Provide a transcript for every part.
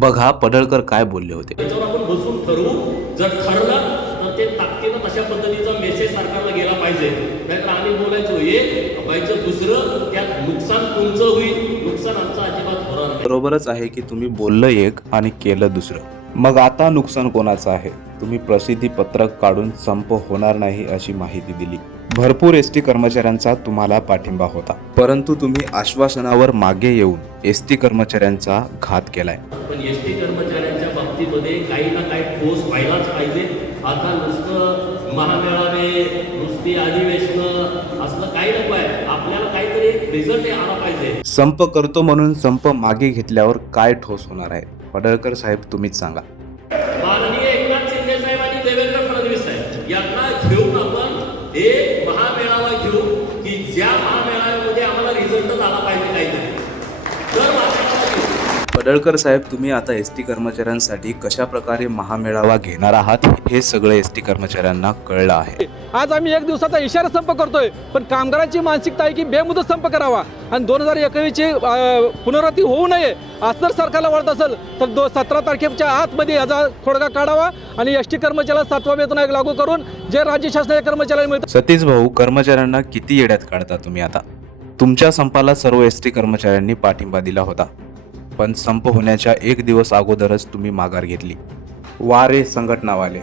बघा पडळकर काय बोलले होते. त्याच्यावर आपण बसून ठरवू जर ठरलं तर ते ताकदीनं तशा पद्धतीचा मेसेज सरकारला गेला पाहिजे. नाहीतर आम्ही बोलायचो एक व्हायचं दुसरं त्यात नुकसान तुमचं होईल? नुकसान आमचं अजिबात होणार बरोबरच आहे की तुम्ही बोललं एक आणि केलं दुसरं. मग आता नुकसान कोणाचं आहे? तुम्ही प्रसिद्धी पत्रक काढून संप होणार नाही अशी माहिती दिली. भरपूर एस टी कर्मचाऱ्यांचा तुम्हाला पाठिंबा होता. परंतु तुम्ही आश्वासनावर मागे येऊन एस टी कर्मचाऱ्यांचा घात केलाय. पण एस टी कर्मचाऱ्यांच्या बाबतीमध्ये काही ना काही ठोस व्हायलाच पाहिजे. आता नुसतं महामेळावे नुसती अधिवेशनं असलं काही नको आहे. आपल्याला काहीतरी रिझल्ट आला पाहिजे. संप करतो म्हणून संप मागे घेतल्यावर काय ठोस होणार आहे? पडळकर साहेब तुम्हीच सांगा. माननीय एकनाथ शिंदे साहेब आणि देवेंद्र फडणवीस साहेब यांना घेऊन आपण एक महामेळावा घेऊ की ज्या महामेळाव्यामध्ये आम्हाला रिझल्ट आला पाहिजे काहीतरी तर महामेळावा घेऊ. पडळकर साहेब तुम्ही आता एस टी कर्मचाऱ्यांसाठी कशा प्रकारे महामेळावा घेणार आहात? हे सगळं एस टी कर्मचाऱ्यांना कळलं आहे. आज आम्ही एक दिवसाचा इशारा संप करतोय पण कामगारांची मानसिकता आहे की बेमुदत संप करावा. आणि दोन हजार एकवीसची पुनरावृत्ती होऊ नये असं जर सरकारला वाटत असेल तर दो सतरा तारखेच्या आतमध्ये याचा खोडगा काढावा आणि एस टी कर्मचाऱ्याला सातवा वेतन आयोग लागू करून जे राज्य शासनाच्या कर्मचाऱ्यांना मिळतं सतीश भाऊ कर्मचाऱ्यांना किती येड्यात काढता तुम्ही आता? तुमच्या संपाला सर्व एस टी कर्मचाऱ्यांनी पाठिंबा दिला होता. पण संप होण्याच्या एक दिवस अगोदरच तुम्ही माघार घेतली. वारे संघटनावाले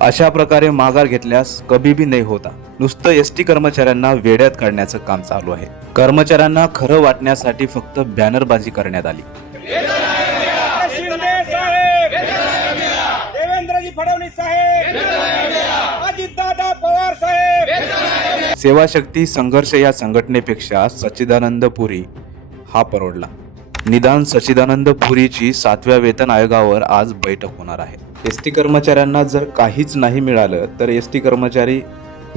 अशा प्रकारे माघार घेतल्यास कभी भी नाही होता. नुसतं एस टी कर्मचाऱ्यांना वेड्यात काढण्याचं काम चालू आहे. कर्मचाऱ्यांना खरं वाटण्यासाठी फक्त बॅनरबाजी करण्यात आली. देवेंद्रजी फडणवीस साहेब! सेवाशक्ती संघर्ष या संघटनेपेक्षा सच्चिदानंद पुरी हा परवडला. निदान सच्चिदानंद पुरीची सातव्या वेतन आयोगावर आज बैठक होणार आहे. एस टी कर्मचाऱ्यांना जर काहीच नाही मिळालं तर एस टी कर्मचारी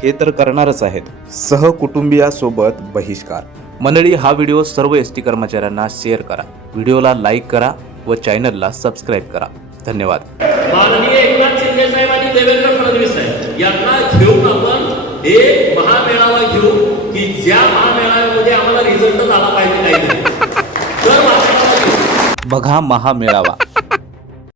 हे तर करणारच आहेत. सहकुटुंबियासोबत बहिष्कार. मंडळी हा व्हिडिओ सर्व एस टी कर्मचाऱ्यांना शेअर करा. व्हिडिओला लाईक करा व चॅनलला सबस्क्राईब करा. धन्यवाद. माननीय एकनाथ शिंदे साहेब आणि देवेंद्र फडणवीस साहेब यांना घेऊन आपण एक महामेळावा घेऊ की ज्या महामेळाव्यामध्ये आम्हाला रिझल्ट आला पाहिजे घेऊ. बघा महामेळावा